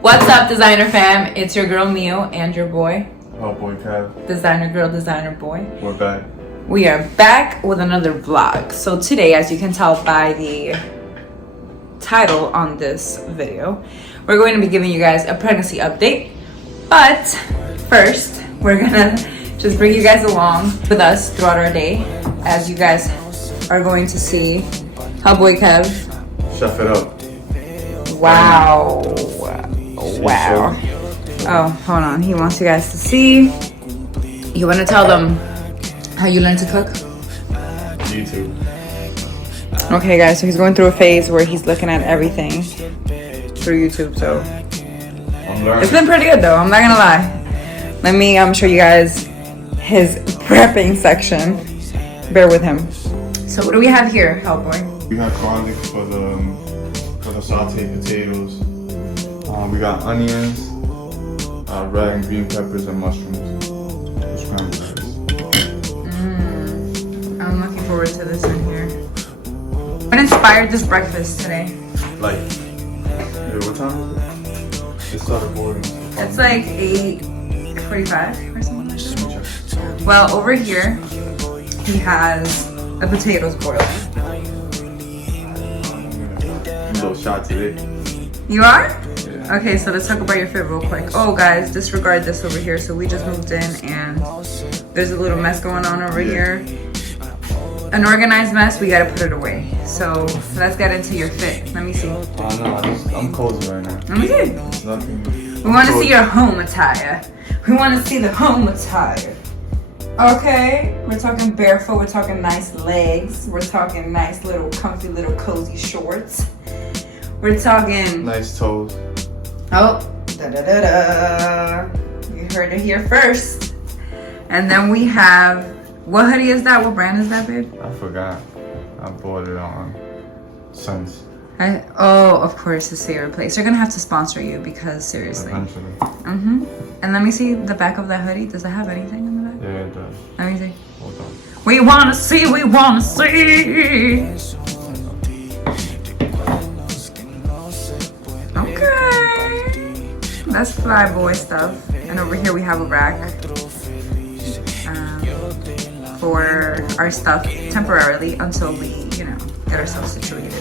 What's up, designer fam? It's your girl Mio and your boy, Hellboy Kev. designer girl, designer boy. We're back. We are back with another vlog. So today, as you can tell by the title on this video, we're going to be giving you guys a pregnancy update. But first, we're gonna just bring you guys along with us throughout our day, as you guys are going to see Hellboy Kev. Chef it up. Wow. Wow. Oh, hold on. He wants you guys to see. You want to tell them how you learned to cook? YouTube. Okay, guys. So he's going through a phase where he's looking at everything through YouTube. So I'm learning. it's been pretty good, though. I'm not gonna lie. Let me show you guys his prepping section. Bear with him. So what do we have here, Hellboy? We got garlic for the sauteed potatoes. We got onions, red and green peppers, and mushrooms. Scrambled eggs. I'm looking forward to this one here. What inspired this breakfast today? Like, what time is it? It started boarding. It's like 8:45 or something like that. Well, over here, he has the potatoes boiled. A little shot today. You are? Yeah. Okay, so let's talk about your fit real quick. Oh, guys, disregard this over here. So we just moved in and there's a little mess going on over here. An organized mess, we gotta put it away. So let's get into your fit. Let me see. Oh no, I'm cozy right now. Let me see. It's nothing. We want to see your home attire. We want to see the home attire. Okay, we're talking barefoot. We're talking nice legs. We're talking nice little comfy little cozy shorts. We're talking Nice toes. oh, da da da da. You heard it here first. And then we have, what hoodie is that? What brand is that, babe? I forgot. I bought it on Sense. Oh, of course, his favorite place. They're gonna have to sponsor you because seriously. Eventually. And let me see the back of that hoodie. Does it have anything in the back? Yeah, it does. Let me see. Hold on. We wanna see, we wanna see. Okay. That's fly boy stuff. And over here we have a rack for our stuff temporarily until we, get ourselves situated.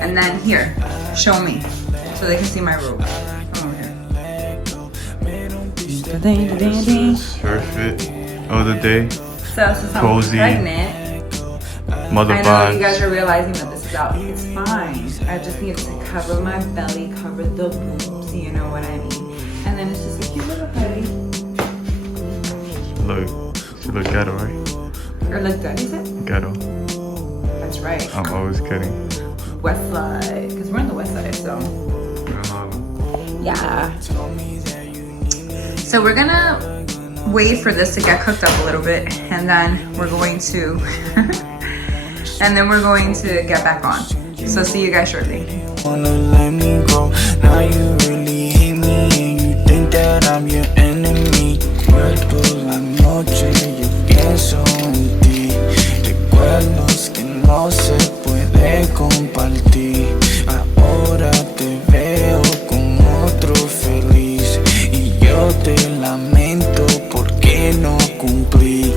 And then here, show me, so they can see my robe. Come over here. This is her fit of the day. So since I'm Cozy. pregnant, Mother I know bod. you guys are realizing that this is out. It's fine. I just need to cover my belly, cover the boobs, you know what I mean? And then it's just a cute little hoodie. Look, she look ghetto, right? Or look good, is it? Ghetto. That's right. I'm always kidding. West side, because we're in the west side, so yeah. So we're gonna wait for this to get cooked up a little bit, and then we're going to get back on. So see you guys shortly. Wanna let me go. Now you really hate me and you think that I'm your enemy. Recuerdo la noche, yo pienso en ti. Recuerdos que no se puede compartir. Ahora te veo con otro feliz y yo te lamento porque no cumplí.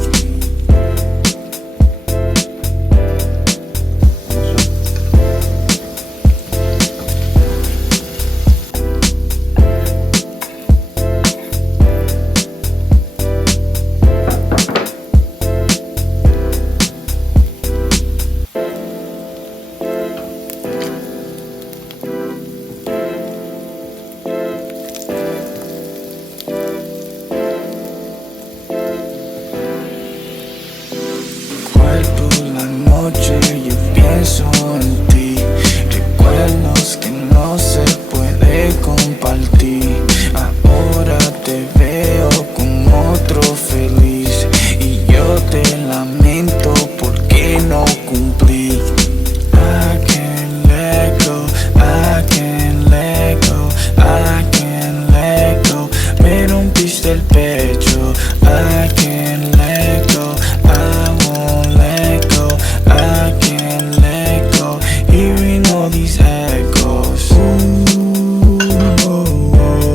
Yo pienso en ti, recuerdos que no se puede compartir. Ahora te veo con otro feliz y yo te lamento porque no cumplí. I can't let go, I can't let go, I can't let go. Me rompiste el pecho. I can't let go, I won't let go, I can't let go. Hearing all these echoes. Ooh, oh, oh.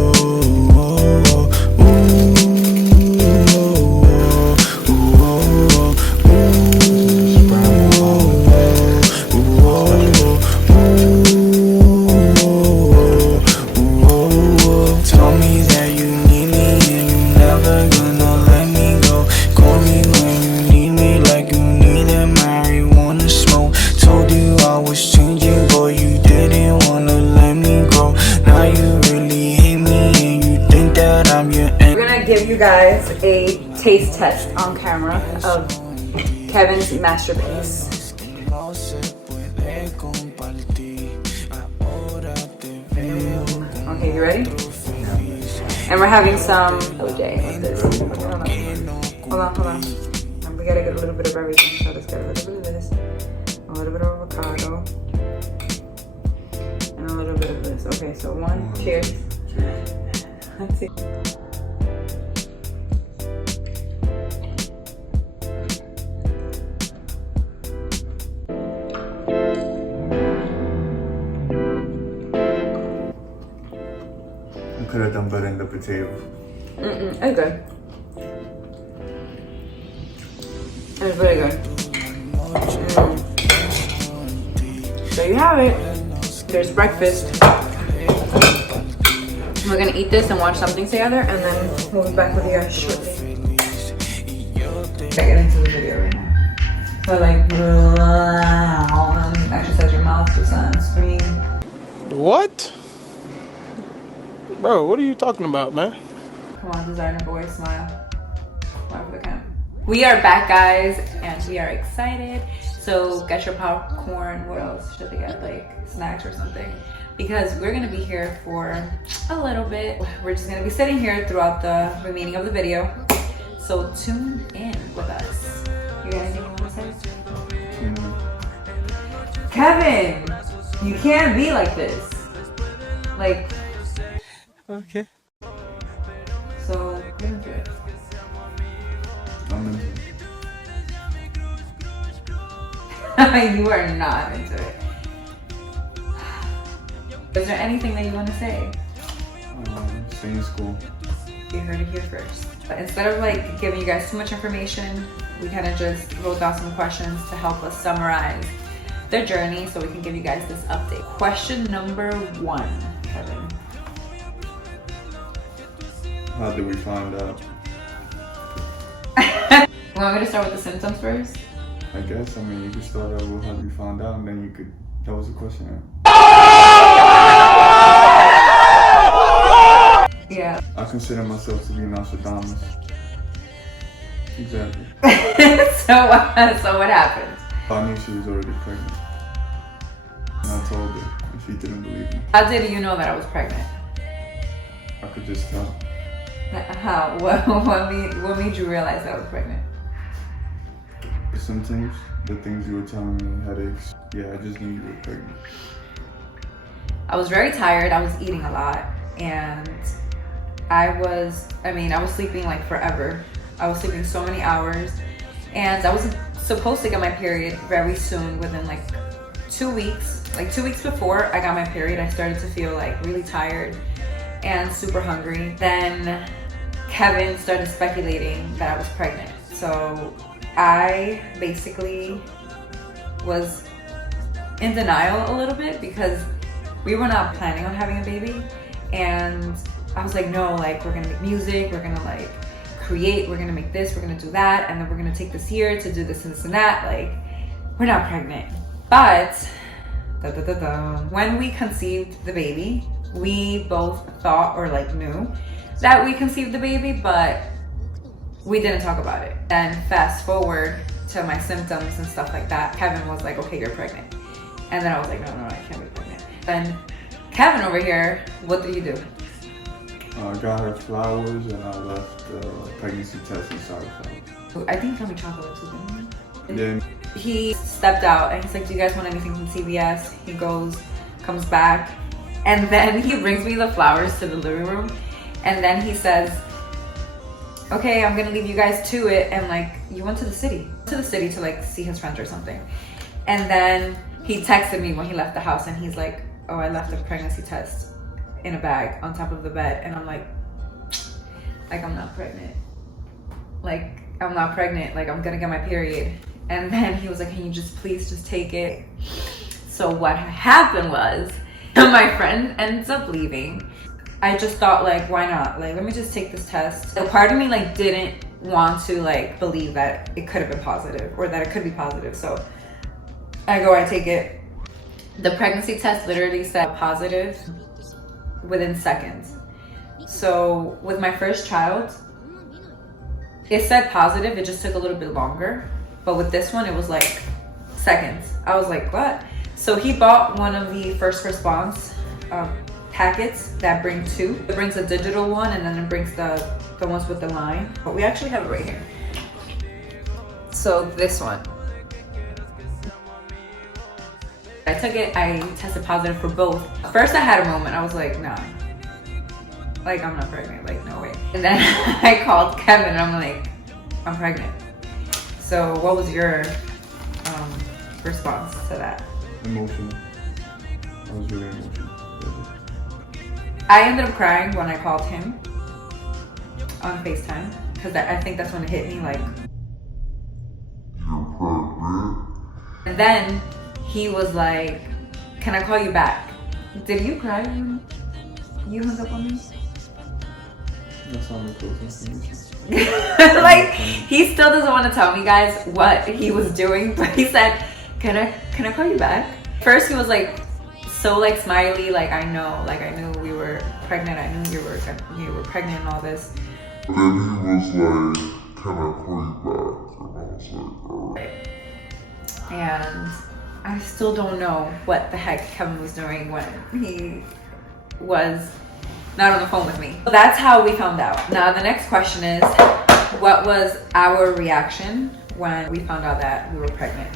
you guys a taste test on camera of Kevin's masterpiece. Okay, you ready? And we're having some OJ with this. Okay, hold on. We gotta get a little bit of everything. So let's get a little bit of this, a little bit of avocado, and a little bit of this. Okay, so one, cheers. Let's see. I could have done better in the potatoes. It's good. It's really good. There you have it. There's breakfast. We're gonna eat this and watch something together, and then we'll be back with you guys shortly. I get into the video right now. But like, exercise your mouth to scream. What? Bro, what are you talking about, man? Come on, designer boy, smile. Smile for the camera. We are back, guys, and we are excited. So get your popcorn. What else should they get? Like snacks or something? Because we're gonna be here for a little bit. We're just gonna be sitting here throughout the remaining of the video. So tune in with us. You got anything you want to say? Kevin, you can't be like this. Like. Okay. So get into it. I'm into it. You are not into it. Is there anything that you want to say? Stay in school. You heard it here first. But instead of like giving you guys too much information, we kind of just wrote down some questions to help us summarize their journey so we can give you guys this update. Question number 1, Kevin. How did we find out? You want me to start with the symptoms first? I guess. I mean, you could start out with how we found out, and then you could. That was the question. Yeah. I consider myself to be Nostradamus. Exactly. So what happened? I knew she was already pregnant, and I told her, and she didn't believe me. How did you know that I was pregnant? I could just tell. How? What made you realize that I was pregnant? The symptoms, the things you were telling me, headaches. Yeah, I just knew you were pregnant. I was very tired. I was eating a lot, and I was sleeping like forever. I was sleeping so many hours, and I was supposed to get my period very soon, within like 2 weeks. Like 2 weeks before I got my period, I started to feel like really tired and super hungry. Then Kevin started speculating that I was pregnant. So I basically was in denial a little bit because we were not planning on having a baby. And I was like, no, like we're gonna make music, we're gonna like create, we're gonna make this, we're gonna do that, and then we're gonna take this year to do this and this and that. Like, we're not pregnant. But when we conceived the baby, we both thought or like knew that we conceived the baby, but we didn't talk about it. Then fast forward to my symptoms and stuff like that, Kevin was like, okay, you're pregnant. And then I was like, no, I can't be pregnant. Then Kevin over here, what did you do? I got her flowers, and I left the pregnancy test inside the flowers. I think he told me chocolate too, didn't he? Yeah. He stepped out and he's like, do you guys want anything from CVS? He goes, comes back, and then he brings me the flowers to the living room. And then he says, okay, I'm gonna leave you guys to it. And like, you went to the city to like see his friends or something. And then he texted me when he left the house, and he's like, oh, I left a pregnancy test in a bag on top of the bed. And I'm like, I'm not pregnant. Like, I'm not pregnant. Like, I'm gonna get my period. And then he was like, can you just please just take it? So what happened was, my friend ends up leaving. I just thought like, why not? Like, let me just take this test. So part of me like didn't want to like believe that it could have been positive or that it could be positive. So I take it. The pregnancy test literally said positive within seconds. So with my first child, It said positive, it just took a little bit longer. But with this one, it was like seconds. I was like, what? So he bought one of the first response packets that bring two. It brings a digital one and then it brings the ones with the line. But we actually have it right here. So this one. I took it, I tested positive for both. First I had a moment, I was like, nah. Like, I'm not pregnant, like, no way. And then I called Kevin and I'm like, I'm pregnant. So what was your response to that? Emotional. I was really emotional. I ended up crying when I called him on FaceTime because I think that's when it hit me, like. And then he was like, can I call you back? Did you cry when you hung up on me? That's not my close information. Like, he still doesn't want to tell me, guys, what he was doing, but he said, can I call you back? First he was like so like smiley, like I knew we were pregnant, I knew you were pregnant and all this. And then he was like, can I call you back? And I was like, alright. And I still don't know what the heck Kevin was doing when he was not on the phone with me. So that's how we found out. Now the next question is, what was our reaction when we found out that we were pregnant?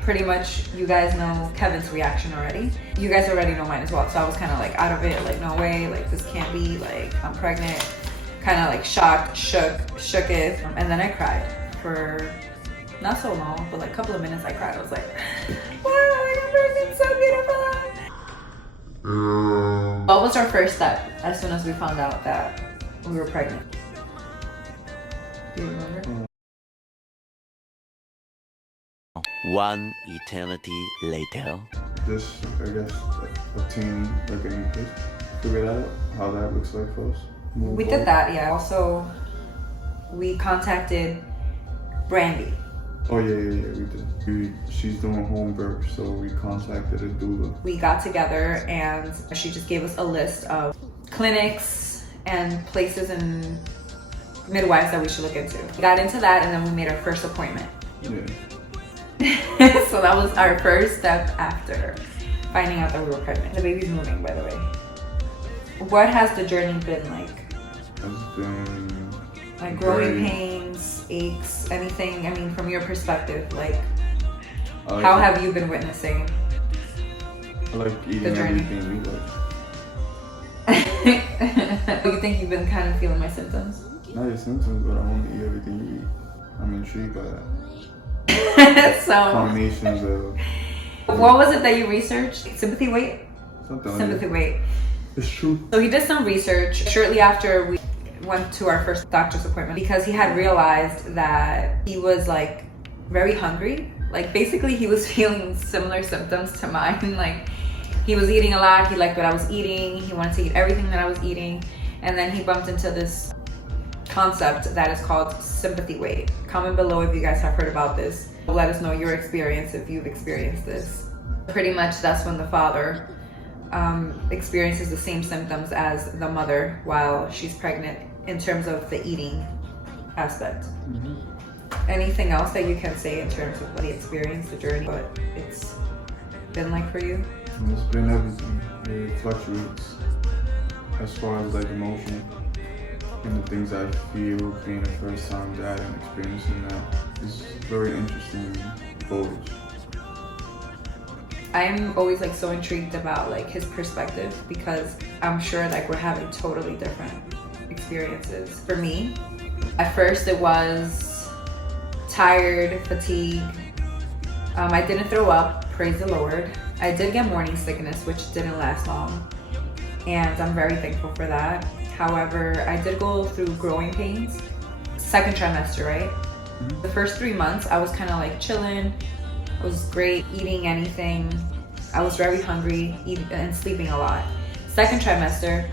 Pretty much you guys know Kevin's reaction already. You guys already know mine as well. So I was kind of like out of it, like no way, like this can't be, like I'm pregnant. Kind of like shocked, shook it. And then I cried for not so long, but like a couple of minutes I cried. I was like, wow, I'm pregnant, so beautiful. What was our first step as soon as we found out that we were pregnant? Do you remember? One eternity later. Just, I guess, obtaining like an input, figure that out, how that looks like for us. We did that, yeah. Also, we contacted Brandy. Oh yeah, we did. She's doing home birth, so we contacted a doula. We got together and she just gave us a list of clinics and places and midwives that we should look into. We got into that and then we made our first appointment. Yeah. So that was our first step after finding out that we were pregnant. The baby's moving, by the way. What has the journey been like? It's been like growing pains, aches, anything? I mean, from your perspective, like how have you been witnessing? I like eating the journey? everything we like. You think you've been kind of feeling my symptoms? Not your symptoms, but I want to eat everything you eat. I'm intrigued by that. So combinations of. What was it that you researched? Sympathy weight? Something like Sympathy weight. It's true. So he did some research shortly after we went to our first doctor's appointment because he had realized that he was like very hungry. Like basically he was feeling similar symptoms to mine. Like he was eating a lot, he liked what I was eating, he wanted to eat everything that I was eating. And then he bumped into this concept that is called sympathy weight. Comment below if you guys have heard about this. Let us know your experience if you've experienced this. Pretty much that's when the father experiences the same symptoms as the mother while she's pregnant in terms of the eating aspect. Mm-hmm. Anything else that you can say in terms of what he experienced, the journey, what it's been like for you? It's been everything. It fluctuates as far as like emotion and the things I feel being a first time dad and experiencing that is very interesting foliage. I'm always like so intrigued about like his perspective because I'm sure like we're having totally different experiences. For me, at first it was tired, fatigue. I didn't throw up, praise the Lord. I did get morning sickness, which didn't last long, and I'm very thankful for that. However, I did go through growing pains. Second trimester, right? Mm-hmm. The first 3 months, I was kind of like chilling. I was great eating anything. I was very hungry and sleeping a lot. Second trimester,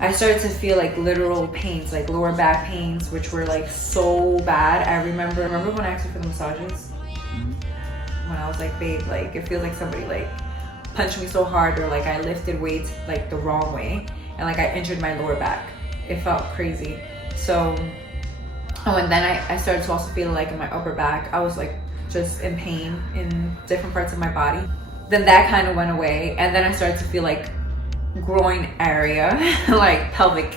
I started to feel like literal pains, like lower back pains, which were like so bad. I remember when I asked you for the massages? Mm-hmm. When I was like, babe, like it feels like somebody like punched me so hard or like I lifted weights like the wrong way and like I injured my lower back. it felt crazy. So, oh, and then I started to also feel like in my upper back, I was like just in pain in different parts of my body. Then that kind of went away, and then I started to feel like groin area, like pelvic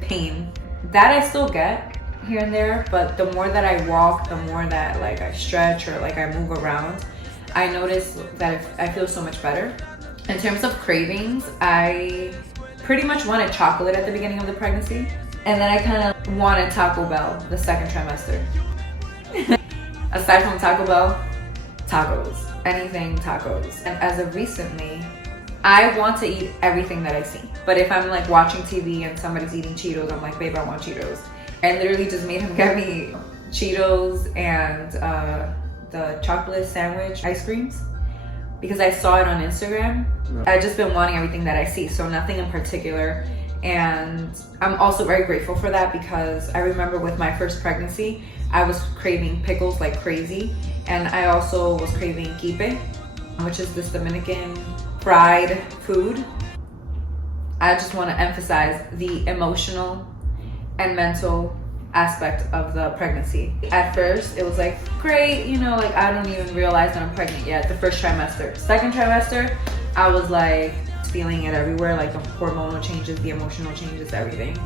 pain. That I still get here and there, but the more that I walk, the more that like I stretch or like I move around, I notice that I feel so much better. In terms of cravings, I pretty much wanted chocolate at the beginning of the pregnancy, and then I kind of wanted Taco Bell the second trimester. Aside from Taco Bell, tacos, anything tacos. And as of recently, I want to eat everything that I see. But if I'm like watching TV and somebody's eating Cheetos, I'm like, babe, I want Cheetos. I literally just made him get me Cheetos and the chocolate sandwich ice creams because I saw it on Instagram. I've just been wanting everything that I see, so nothing in particular. And I'm also very grateful for that because I remember with my first pregnancy, I was craving pickles like crazy. And I also was craving quipe, which is this Dominican fried food. I just want to emphasize the emotional and mental aspect of the pregnancy. At first, it was like, great, you know, like I don't even realize that I'm pregnant yet, the first trimester. Second trimester, I was like feeling it everywhere, like the hormonal changes, the emotional changes, everything,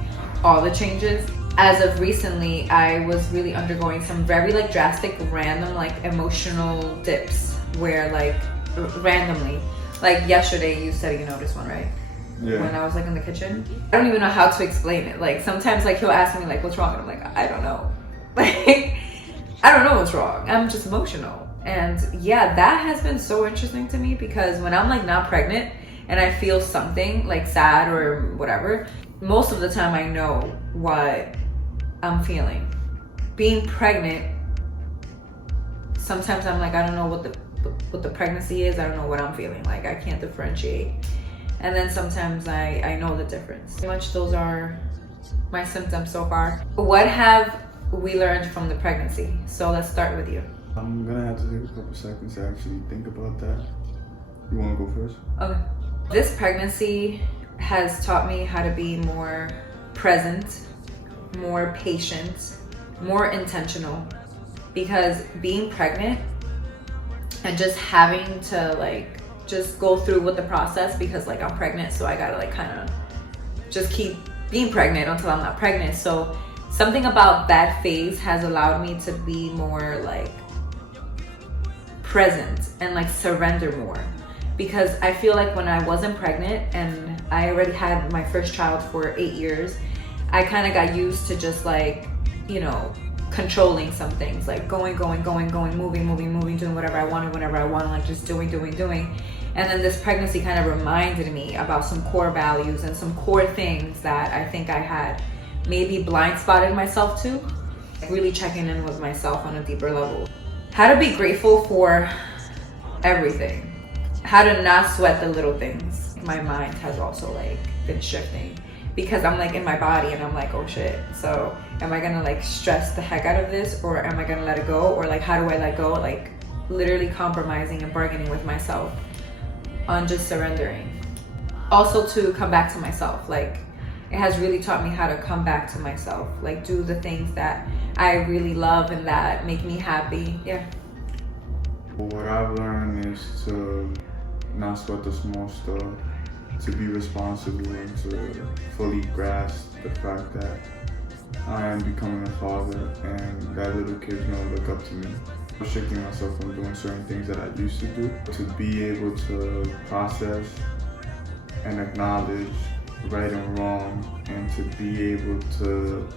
all the changes. As of recently, I was really undergoing some very like drastic, random like emotional dips where like randomly, like yesterday you said you noticed one, right? Yeah. When I was like in the kitchen. I don't even know how to explain it. Like sometimes like he'll ask me like what's wrong and I'm like, I don't know. Like I don't know what's wrong. I'm just emotional. And yeah, that has been so interesting to me because when I'm like not pregnant and I feel something like sad or whatever, most of the time I know what I'm feeling. Being pregnant, sometimes I'm like, I don't know what the pregnancy is. I don't know what I'm feeling. Like I can't differentiate. And then sometimes I know the difference. Pretty much those are my symptoms so far. What have we learned from the pregnancy? So let's start with you. I'm gonna have to take a couple seconds to actually think about that. You wanna go first? Okay. This pregnancy has taught me how to be more present, more patient, more intentional. Because being pregnant and just having to like just go through with the process because like I'm pregnant, so I gotta like kind of just keep being pregnant until I'm not pregnant. So something about that phase has allowed me to be more like present and like surrender more. Because I feel like when I wasn't pregnant and I already had my first child for 8 years, I kind of got used to just like, you know, controlling some things, like going, moving, doing whatever I wanted, whenever I wanted, like just doing. And then this pregnancy kind of reminded me about some core values and some core things that I think I had maybe blind spotted myself to. Like really checking in with myself on a deeper level. How to be grateful for everything. How to not sweat the little things. My mind has also like been shifting because I'm like in my body and I'm like, oh shit. So am I gonna like stress the heck out of this or am I gonna let it go? Or like how do I let go? Like literally compromising and bargaining with myself on just surrendering. Also to come back to myself. Like it has really taught me how to come back to myself. Like do the things that I really love and that make me happy. Yeah. What I've learned is to not sweat the small stuff, to be responsible and to fully grasp the fact that I am becoming a father and that little kid's gonna look up to me. Restricting myself from doing certain things that I used to do, to be able to process and acknowledge right and wrong and to be able to,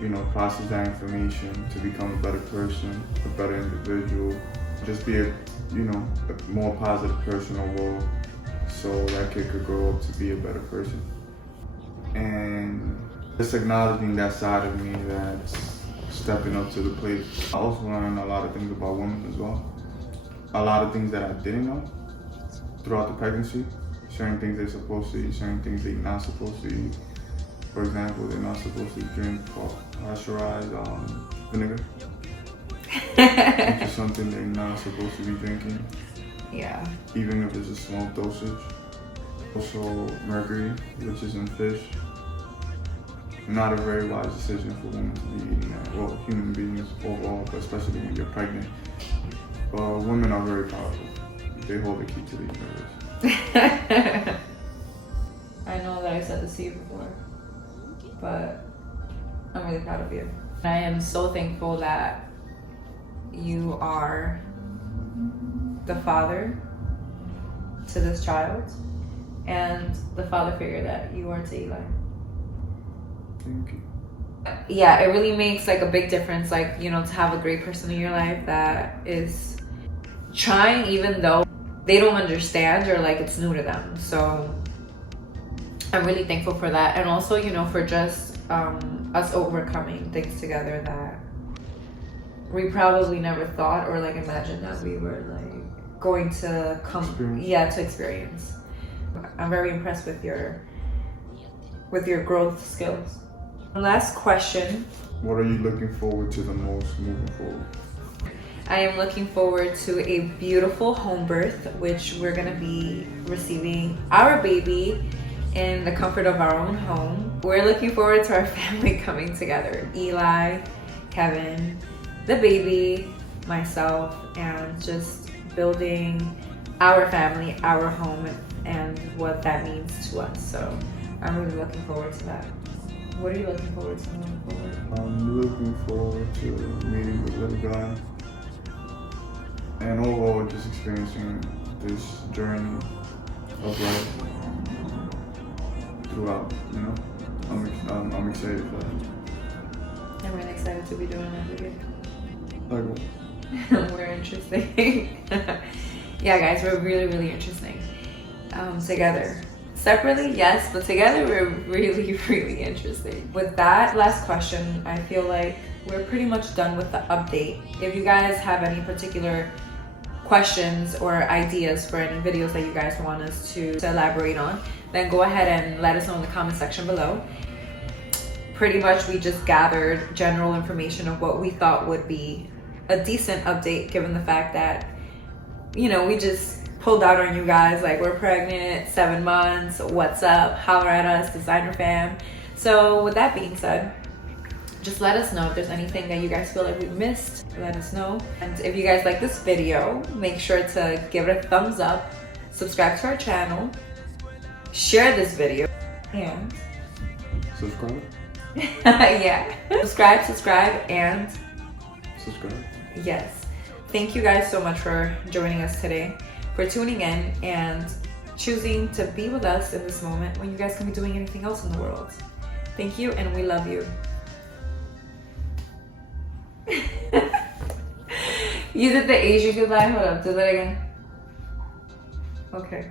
you know, process that information to become a better person, a better individual, just be a, you know, a more positive person overall so that kid could grow up to be a better person. And just acknowledging that side of me that's stepping up to the plate. I also learned a lot of things about women as well. A lot of things that I didn't know throughout the pregnancy. Certain things they're supposed to eat, certain things they're not supposed to eat. For example, they're not supposed to drink pasteurized vinegar. Which is something they're not supposed to be drinking. Yeah. Even if it's a small dosage. Also mercury, which is in fish. not a very wise decision for women to be eating that. Well, human beings overall, but especially when you're pregnant. Women are very powerful. They hold the key to the universe. I know that I said this to you before, but I'm really proud of you. I am so thankful that you are the father to this child and the father figure that you are to Eli. Thank you. Yeah, it really makes like a big difference, like, you know, to have a great person in your life that is trying even though they don't understand or like it's new to them. So I'm really thankful for that, and also, you know, for just us overcoming things together that we probably never thought or like imagined that we were like going to experience. I'm very impressed with your growth skills. Last question. What are you looking forward to the most moving forward? I am looking forward to a beautiful home birth, which we're gonna be receiving our baby in the comfort of our own home. We're looking forward to our family coming together. Eli, Kevin, the baby, myself, and just building our family, our home, and what that means to us. So I'm really looking forward to that. What are you looking forward to moving forward? I'm looking forward to meeting the little guy and overall just experiencing this journey of life throughout, you know? I'm excited for that. I'm really excited to be doing that with you. Like, We're interesting. Yeah, guys, we're really, really interesting. Together. Separately, yes, but together we're really, really interesting. With that last question, I feel like we're pretty much done with the update. If you guys have any particular questions or ideas for any videos that you guys want us to elaborate on, then go ahead and let us know in the comment section below. Pretty much we just gathered general information of what we thought would be a decent update, given the fact that, you know, we just pulled out on you guys like we're pregnant, 7 months, what's up, holler at us, designer fam. So with that being said, just let us know if there's anything that you guys feel like we missed. Let us know. And if you guys like this video, make sure to give it a thumbs up, subscribe to our channel, share this video, and subscribe? yeah, subscribe, and Subscribe. yes. Thank you guys so much for joining us today, for tuning in and choosing to be with us in this moment when you guys can be doing anything else in the world. Thank you, and we love you. You did the Asian goodbye. Hold up, do that again. Okay.